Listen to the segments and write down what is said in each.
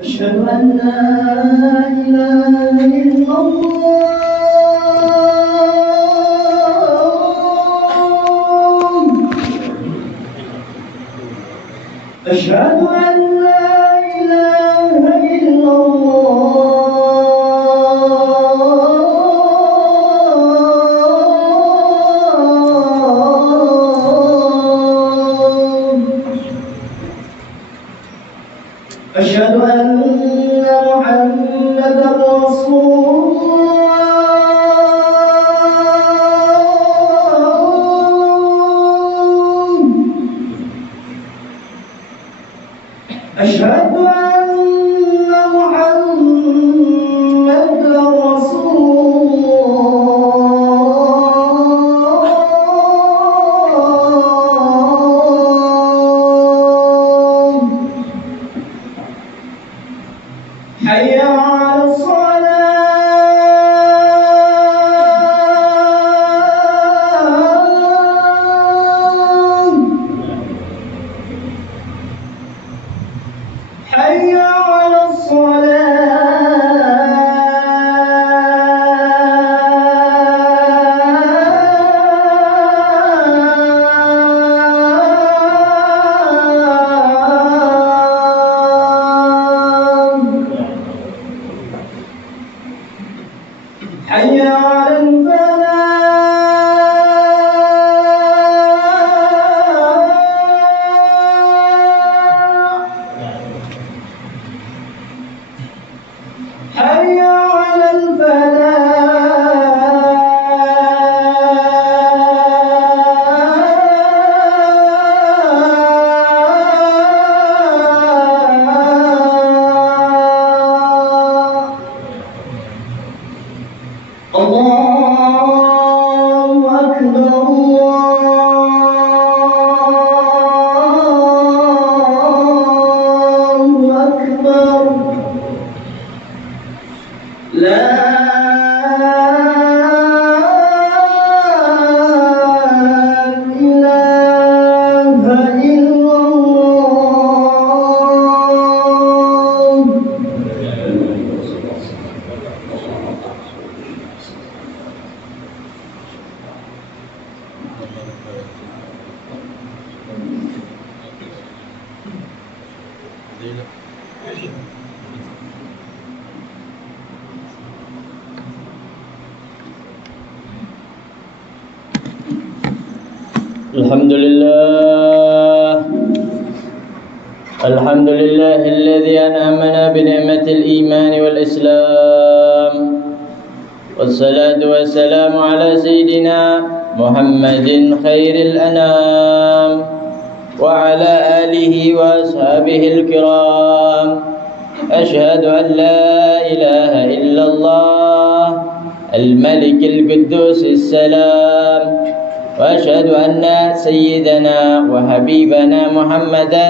أشهد أن لا إله إلا الله. أشهد أن لا إله إلا الله. أشهد أن محمدا رسول الله. أشهد أن محمدا رسول الله. حي على الصلاة. حي على الصلاة. حي على الفلاح. حي على الفلاح. الله أكبر الله أكبر. لا إله إلا الله. الحمد لله الذي أنعمنا بنعمة الإيمان والإسلام، والصلاة والسلام على سيدنا محمد خير الأنام وعلى آله وأصحابه الكرام. أشهد أن لا إله إلا الله الملك القدوس السلام، وأشهد أن سيدنا وحبيبنا محمدا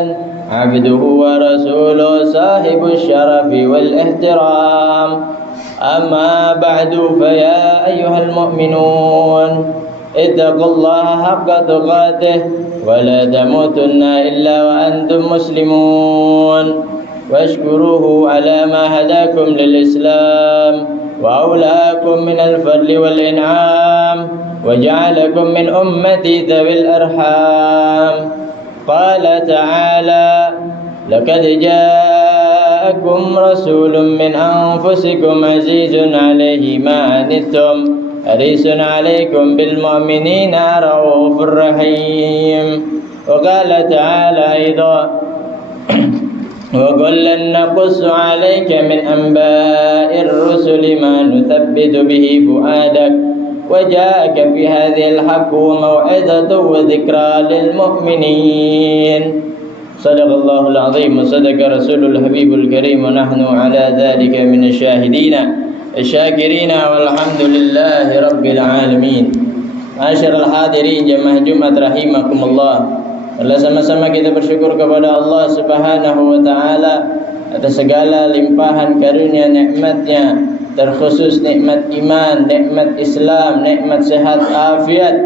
عبده ورسوله صاحب الشرف والاحترام. أما بعد، فيا أيها المؤمنون اتقوا الله حق تقاته ولا تموتن إلا وأنتم مسلمون، واشكروه على ما هداكم للإسلام وأولاكم من الفضل والإنعام وجعلكم من أمتي ذوي الأرحام. قال تعالى: لقد جاءكم رسول من أنفسكم عزيز عليه ما عنتم حريص عليكم بالمؤمنين رؤوف رحيم. وقال تعالى أيضا: وكلا نقص عليك من أنباء الرسل ما نثبت به فؤادك وجاءك في هذه الحق وموعظة وذكرى للمؤمنين. صدق الله العظيم وصدق رسول الحبيب الكريم، ونحن على ذلك من الشاهدين الشاكرين والحمد لله رب العالمين. Ma'asyiral hadirin jamaah Jumat rahimakumullah. Sama-sama kita bersyukur kepada Allah Subhanahu wa taala atas segala limpahan karunia nikmatnya, terkhusus nikmat iman, nikmat Islam, nikmat sehat afiat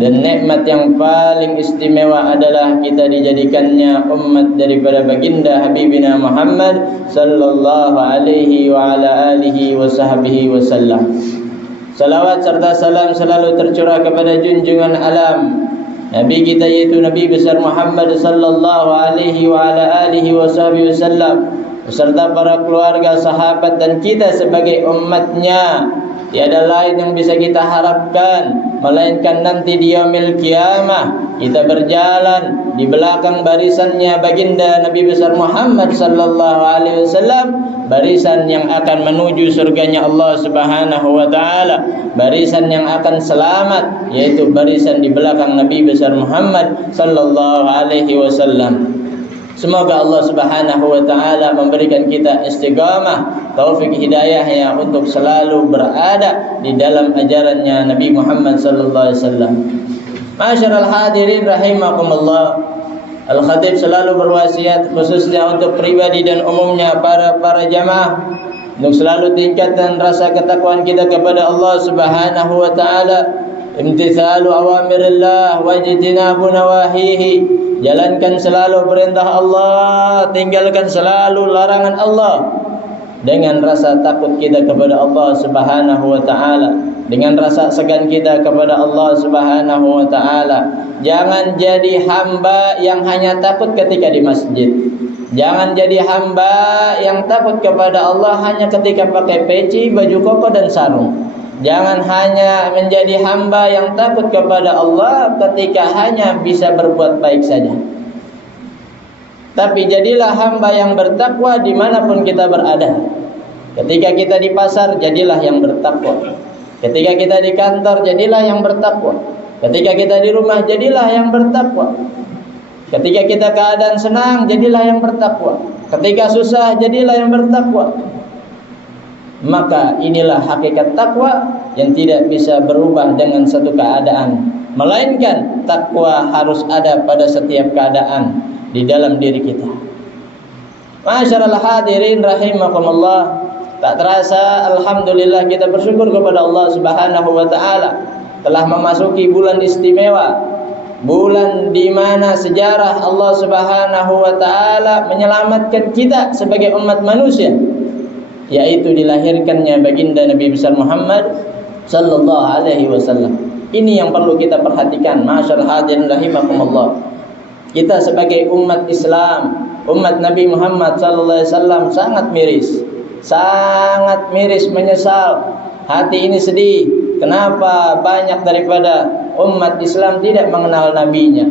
dan nikmat yang paling istimewa adalah kita dijadikannya umat daripada baginda Habibina Muhammad sallallahu alaihi wa ala alihi wa sahbihi wasallam. Salawat serta salam selalu tercurah kepada junjungan alam Nabi kita, yaitu Nabi besar Muhammad sallallahu alaihi wa ala alihi wa sahbihi wasallam, beserta para keluarga, sahabat dan kita sebagai umatnya. Tiada lain yang bisa kita harapkan melainkan nanti di yaumil qiyamah kita berjalan di belakang barisannya baginda Nabi besar Muhammad sallallahu alaihi wasallam, barisan yang akan menuju surganya Allah Subhanahu wa taala, barisan yang akan selamat, yaitu barisan di belakang Nabi besar Muhammad sallallahu alaihi wasallam. Semoga Allah Subhanahu wa taala memberikan kita istiqamah, taufik hidayahnya untuk selalu berada di dalam ajarannya Nabi Muhammad sallallahu alaihi wasallam. Ma'asyiral hadirin rahimakumullah. Al-Khatib selalu berwasiat khususnya untuk pribadi dan umumnya para jamaah untuk selalu tingkatkan rasa ketakwaan kita kepada Allah Subhanahu wa taala, imtithalu awamirillah wa ijtinabu nawahihi. Jalankan selalu perintah Allah, tinggalkan selalu larangan Allah, dengan rasa takut kita kepada Allah Subhanahu wa taala, dengan rasa segan kita kepada Allah Subhanahu wa taala. Jangan jadi hamba yang hanya takut ketika di masjid. Jangan jadi hamba yang takut kepada Allah hanya ketika pakai peci, baju koko dan sarung. Jangan hanya menjadi hamba yang takut kepada Allah ketika hanya bisa berbuat baik saja. Tapi jadilah hamba yang bertakwa dimanapun kita berada. Ketika kita di pasar, jadilah yang bertakwa. Ketika kita di kantor, jadilah yang bertakwa. Ketika kita di rumah, jadilah yang bertakwa. Ketika kita keadaan senang, jadilah yang bertakwa. Ketika susah, jadilah yang bertakwa. Maka inilah hakikat takwa yang tidak bisa berubah dengan satu keadaan, melainkan takwa harus ada pada setiap keadaan di dalam diri kita. Ma'asyiral hadirin rahimakumullah. Tak terasa alhamdulillah kita bersyukur kepada Allah Subhanahu wa taala telah memasuki bulan istimewa, bulan di mana sejarah Allah Subhanahu wa taala menyelamatkan kita sebagai umat manusia, yaitu dilahirkannya baginda Nabi besar Muhammad sallallahu alaihi wasallam. Ini yang perlu kita perhatikan, ma'asyiral hadirin rahimakumullah. Kita sebagai umat Islam, umat Nabi Muhammad sallallahu alaihi wasallam sangat miris, menyesal. Hati ini sedih. Kenapa banyak daripada umat Islam tidak mengenal nabinya?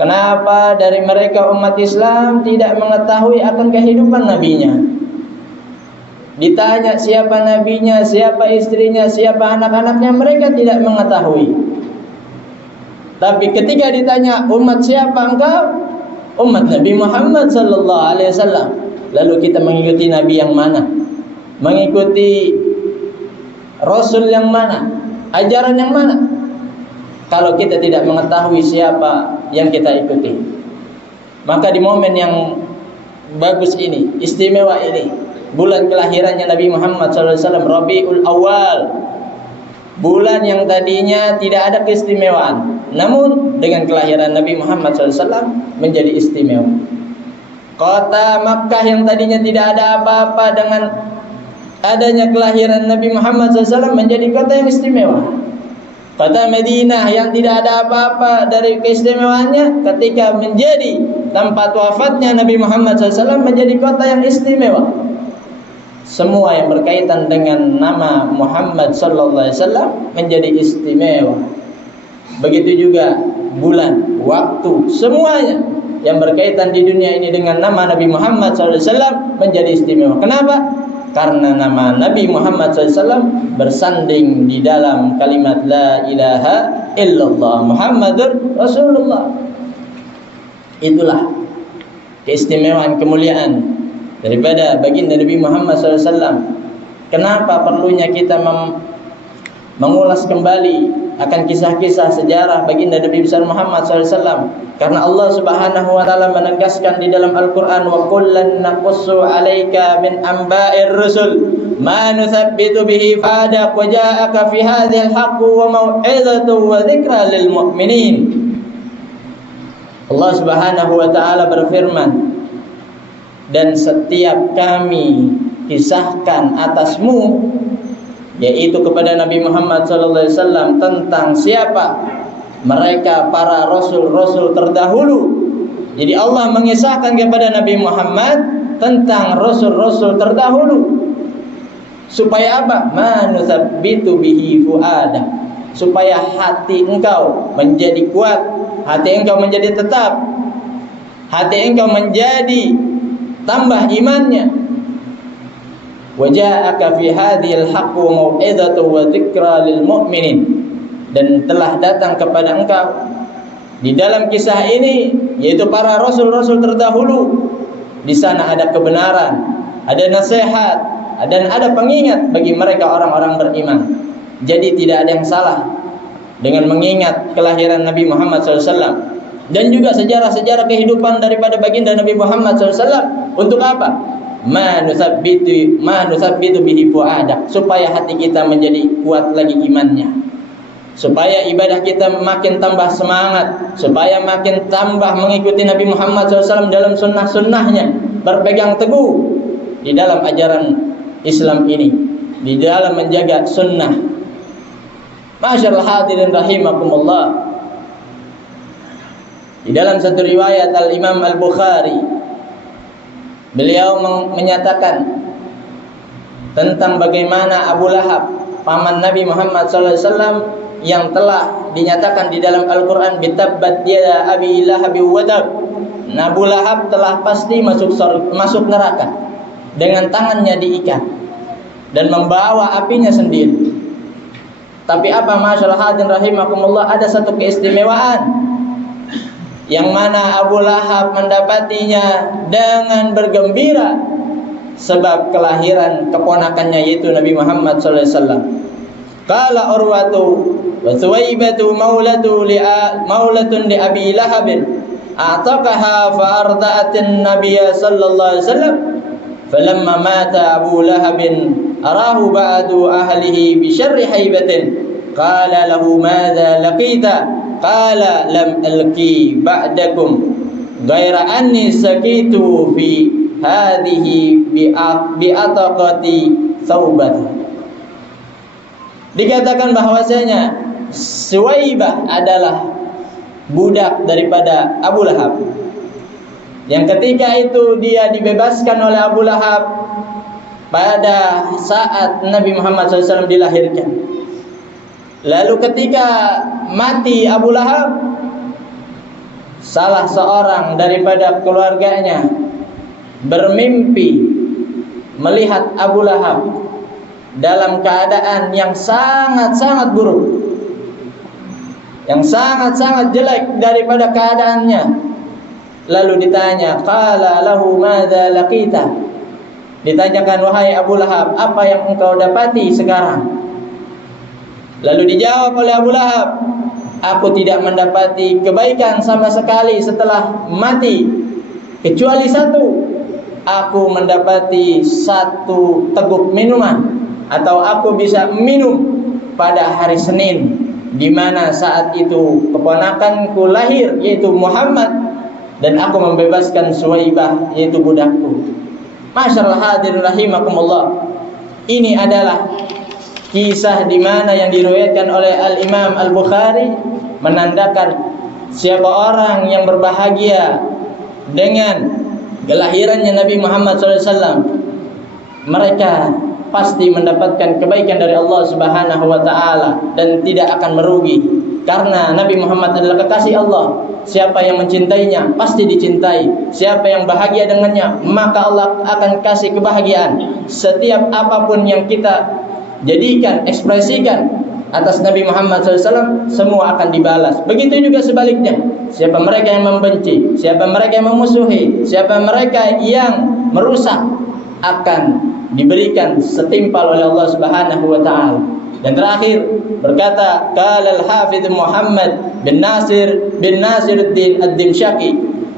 Kenapa dari mereka umat Islam tidak mengetahui akan kehidupan nabinya? Ditanya siapa nabinya, siapa istrinya, siapa anak-anaknya, mereka tidak mengetahui. Tapi ketika ditanya umat siapa engkau? Umat Nabi Muhammad sallallahu alaihi wasallam. Lalu kita mengikuti nabi yang mana? Mengikuti rasul yang mana? Ajaran yang mana? Kalau kita tidak mengetahui siapa yang kita ikuti. Maka di momen yang bagus ini, istimewa ini, bulan kelahirannya Nabi Muhammad SAW, Rabiul Awal, bulan yang tadinya tidak ada keistimewaan, namun dengan kelahiran Nabi Muhammad SAW menjadi istimewa. Kota Makkah yang tadinya tidak ada apa-apa, dengan adanya kelahiran Nabi Muhammad SAW menjadi kota yang istimewa. Kota Madinah yang tidak ada apa-apa dari keistimewaannya, ketika menjadi tempat wafatnya Nabi Muhammad SAW menjadi kota yang istimewa. Semua yang berkaitan dengan nama Muhammad sallallahu alaihi wasallam menjadi istimewa. Begitu juga bulan, waktu, semuanya yang berkaitan di dunia ini dengan nama Nabi Muhammad sallallahu alaihi wasallam menjadi istimewa. Kenapa? Karena nama Nabi Muhammad sallallahu alaihi wasallam bersanding di dalam kalimat la ilaha illallah Muhammadur Rasulullah. Itulah keistimewaan, kemuliaan daripada baginda Nabi Muhammad SAW. Kenapa perlunya kita mengulas kembali akan kisah-kisah sejarah baginda Nabi besar Muhammad SAW. Karena Allah Subhanahu wa taala menegaskan di dalam Al-Qur'an, wa kullan naqussu 'alaika min amba'ir rusul ma nuthabbitu bihi fa'adak wa ja'aka fi hadzal haqqu wa mau'izatu wa dzikra lil mu'minin. Allah Subhanahu wa taala berfirman, dan setiap kami kisahkan atasmu, yaitu kepada Nabi Muhammad SAW, tentang siapa mereka para rasul-rasul terdahulu. Jadi Allah mengisahkan kepada Nabi Muhammad tentang rasul-rasul terdahulu. Supaya apa? Manusabbitu bihi fu'adak, supaya hati engkau menjadi kuat, hati engkau menjadi tetap, hati engkau menjadi tambah imannya. Waja'aka fi hadhil haqqu wa mau'izatu wa dzikra lil mu'minin, dan telah datang kepada engkau di dalam kisah ini, yaitu para rasul-rasul terdahulu. Di sana ada kebenaran, ada nasihat, dan ada pengingat bagi mereka orang-orang beriman. Jadi tidak ada yang salah dengan mengingat kelahiran Nabi Muhammad SAW dan juga sejarah-sejarah kehidupan daripada baginda Nabi Muhammad SAW. Untuk apa? Ma nusabbitu bihi fu'adak, supaya hati kita menjadi kuat lagi imannya, supaya ibadah kita makin tambah semangat, supaya makin tambah mengikuti Nabi Muhammad SAW dalam sunnah-sunnahnya, berpegang teguh di dalam ajaran Islam ini, di dalam menjaga sunnah. Masyaallah hadirin rahimakumullah. Di dalam satu riwayat Al-Imam Al-Bukhari, beliau menyatakan tentang bagaimana Abu Lahab, paman Nabi Muhammad SAW, yang telah dinyatakan di dalam Al-Quran, bitabbat yada abi lahabi wa tab. Abu Lahab telah pasti masuk neraka dengan tangannya diikat dan membawa apinya sendiri. Tapi apa, masyaallah hadirin rahimakumullah, ada satu keistimewaan yang mana Abu Lahab mendapatinya dengan bergembira sebab kelahiran keponakannya, yaitu Nabi Muhammad SAW. Qala Urwatu wa Thuwaibatu maulatun li Abi Lahab a'taqaha fa arda'atin Nabiy sallallahu alaihi wasallam. Falamma mata Abu Lahab arahu ba'du ahlihi bi syarri haibatin qala lahu madza laqita qala lam alqi ba'dakum ghaira anni sakitu fi hadhihi bi ataqati thawbat. Dikatakan bahwasanya Suwaibah adalah budak daripada Abu Lahab, yang ketika itu dia dibebaskan oleh Abu Lahab pada saat Nabi Muhammad SAW dilahirkan. Lalu ketika mati Abu Lahab, salah seorang daripada keluarganya bermimpi melihat Abu Lahab dalam keadaan yang sangat-sangat buruk, yang sangat-sangat jelek daripada keadaannya. Lalu ditanya, qala lahu madza laqita, ditanyakan, wahai Abu Lahab, apa yang engkau dapati sekarang? Lalu dijawab oleh Abu Lahab, aku tidak mendapati kebaikan sama sekali setelah mati, kecuali satu, aku mendapati satu teguk minuman, atau aku bisa minum pada hari Senin, di mana saat itu keponakanku lahir, yaitu Muhammad, dan aku membebaskan Suwaibah, yaitu budakku. Masyaallah hadirin rahimakumullah. Ini adalah kisah di mana yang diriwayatkan oleh Al-Imam Al-Bukhari, menandakan siapa orang yang berbahagia dengan kelahirannya Nabi Muhammad SAW, mereka pasti mendapatkan kebaikan dari Allah Subhanahu wa taala dan tidak akan merugi, karena Nabi Muhammad adalah kekasih Allah. Siapa yang mencintainya pasti dicintai. Siapa yang bahagia dengannya, maka Allah akan kasih kebahagiaan. Setiap apapun yang kita jadikan, ekspresikan atas Nabi Muhammad SAW, semua akan dibalas. Begitu juga sebaliknya. Siapa mereka yang membenci, siapa mereka yang memusuhi, siapa mereka yang merusak, akan diberikan setimpal oleh Allah Subhanahu wa taala. Dan terakhir berkata qala al-Hafidz Muhammad bin Nasiruddin ad-Dimsyaqi,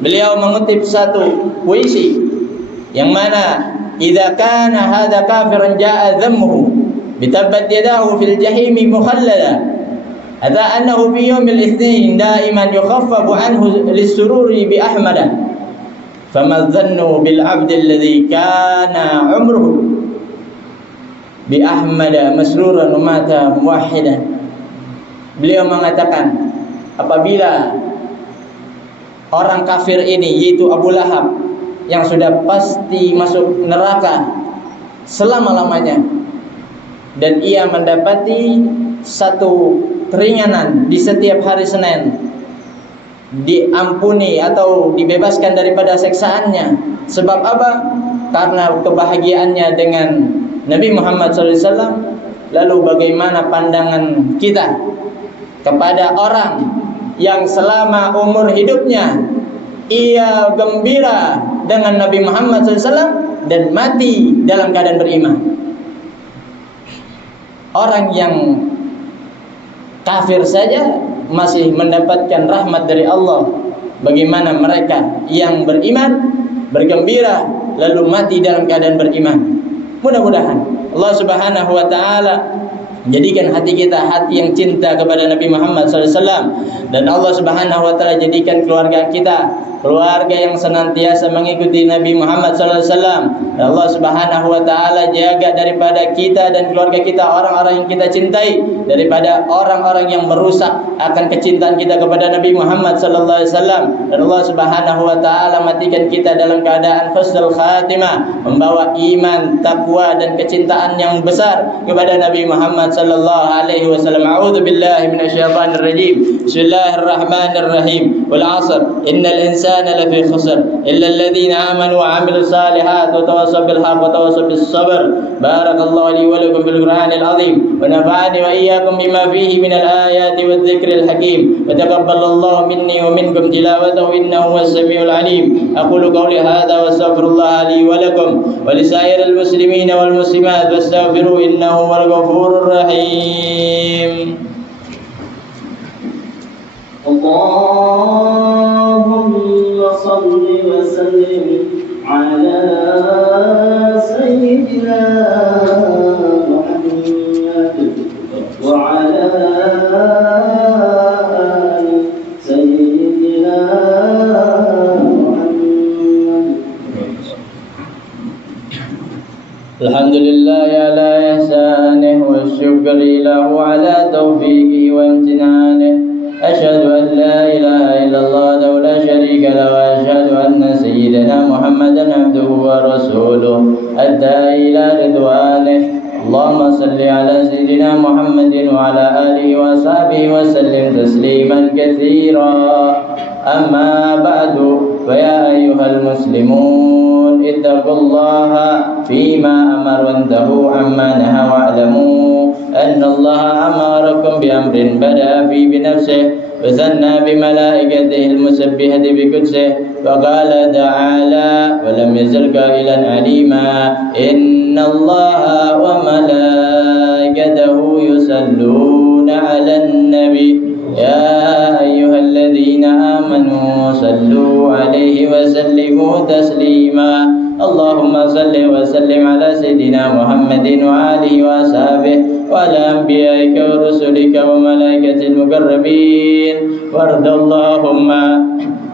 beliau mengutip satu puisi yang mana idza kana hadza kafiran jaa dhammuhu bitabbat yadahu fil jahimi mukhallala hatta annahu fi yawmil itsnain daiman yukhaffafu anhu lis-sururi bi ahmada fama dhannu bil 'abdi alladhi kana 'umruhu bi ahmada masruran mata muwahhidan. Beliau mengatakan apabila orang kafir ini yaitu Abu Lahab yang sudah pasti masuk neraka selama-lamanya dan ia mendapati satu keringanan di setiap hari Senin, diampuni atau dibebaskan daripada siksaannya. Sebab apa? Karena kebahagiaannya dengan Nabi Muhammad SAW. Lalu bagaimana pandangan kita kepada orang yang selama umur hidupnya ia gembira dengan Nabi Muhammad SAW dan mati dalam keadaan beriman? Orang yang kafir saja masih mendapatkan rahmat dari Allah. Bagaimana mereka yang beriman, bergembira, lalu mati dalam keadaan beriman? Mudah-mudahan Allah Subhanahu wa taala jadikan hati kita hati yang cinta kepada Nabi Muhammad SAW, dan Allah Subhanahu wa taala jadikan keluarga kita keluarga yang senantiasa mengikuti Nabi Muhammad SAW. Dan Allah Subhanahu wa taala jaga daripada kita dan keluarga kita orang-orang yang kita cintai, daripada orang-orang yang merusak akan kecintaan kita kepada Nabi Muhammad sallallahu alaihi wasallam. Dan Allah Subhanahu wa taala matikan kita dalam keadaan husnul khatimah, membawa iman, takwa dan kecintaan yang besar kepada Nabi Muhammad sallallahu alaihi wasallam. A'udzu billahi minasyaitonir rajim. Bismillahirrahmanirrahim. Wal 'asr innal insana lafi khusr illa alladhina amanu wa 'amilus salihati wa tawassaw bil haqqi wa tawassaw bis sabr. Barakallahu li wa lakum fil Qur'anil 'azim wa nafa'ani wa iyyakum bima fihi minal ayati wadh-dhikril hakim. Wa taqabbalallahu minni wa minkum tilawatahu innahu was-sami'ul 'alim. Aqulu qawli hadha wa astaghfirullah li wa lakum wa li sa'iril muslimin wal muslimat wastaghfiru innahu wal ghafurur rahim. Allahumma salli wa sallim ala sayyidina Muhammad wa ala ali sayyidina Muhammad. Alhamdulillah ala ihsanih wa syukri lahu ala taufiqihi wa imtinanih. أشهد أن لا إله إلا الله وحده لا شريك له وأشهد أن سيدنا محمدا عبده ورسوله الداعي إلى رضوانه. اللهم صل على سيدنا محمد وعلى آله وصحبه وسلم تسليما كثيرا. أما بعد فيا أيها المسلمون اتقوا الله فيما أمر وانتهوا عما نهى واعلموا أن الله أمركم بأمر بدأ فيه بنفسه وثنى بملائكته المسبحة بقدسه وقال تعالى ولم يزل قائلا عليما إن الله وملائكته يصلون على النبي يا أيها الذين آمنوا صلوا عليه وسلموا تسليما. اللهم صل وسلم على سيدنا محمد وآله وصحبه وعلى أنبيائك ورسلك وملائكة المقربين. وارض اللهم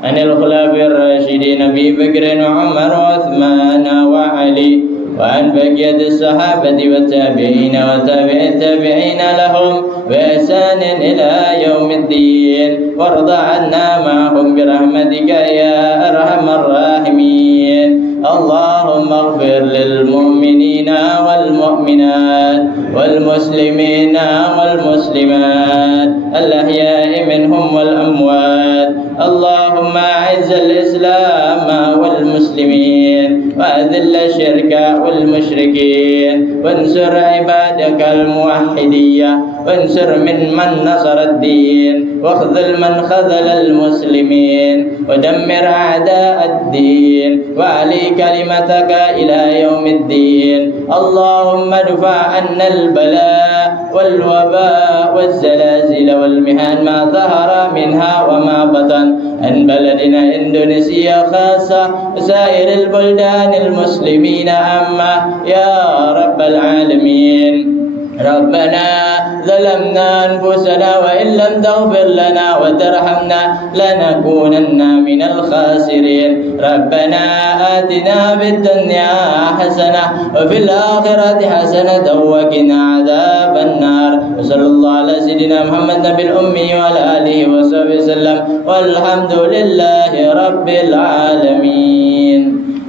عن الخلفاء الراشدين أبي بكر وعمر وعثمان وعلي وعن بقية الصحابة والتابعين وتابع التابعين لهم بإحسان إلى يوم الدين. وارض عنا معهم برحمتك يا أرحم الراحمين. اللهم اغفر للمؤمنين والمؤمنات والمسلمين والمسلمات الأحياء منهم والأموات. اللهم أعز الإسلام والمسلمين وأذل الشرك والمشركين وانصر عبادك الموحدين وانصر من نصر الدين واخذل من خذل المسلمين ودمر أعداء الدين وعلي كلمتك إلى يوم الدين. اللهم ادفع عنا البلاء والوباء والزلازل والمحن ما ظهر منها وما بطن عن بلدنا إندونيسيا خاصة وسائر البلدان المسلمين عامة يا رب العالمين. ربنا ظلمنا أنفسنا وإن لم تغفر لنا وترحمنا لنكونن من الخاسرين. ربنا آتنا في الدنيا حسنة وفي الآخرة حسنة وقنا عذاب النار. وصلى الله على سيدنا محمد نبي الأمي وعلى آله وصحبه وسلم والحمد لله رب العالمين.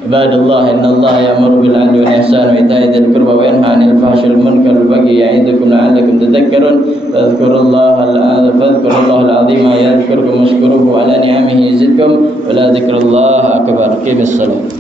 عباد الله إن الله يأمر بالعدل والإحسان وإيتاء ذي القربى وينهى عن الفحش والمنكر والبغي يعظكم لعلكم تذكرون. فاذكروا الله العظيم يذكركم واشكروه على نعمه يزدكم ولا ذكر الله أكبر. قم الصلاة.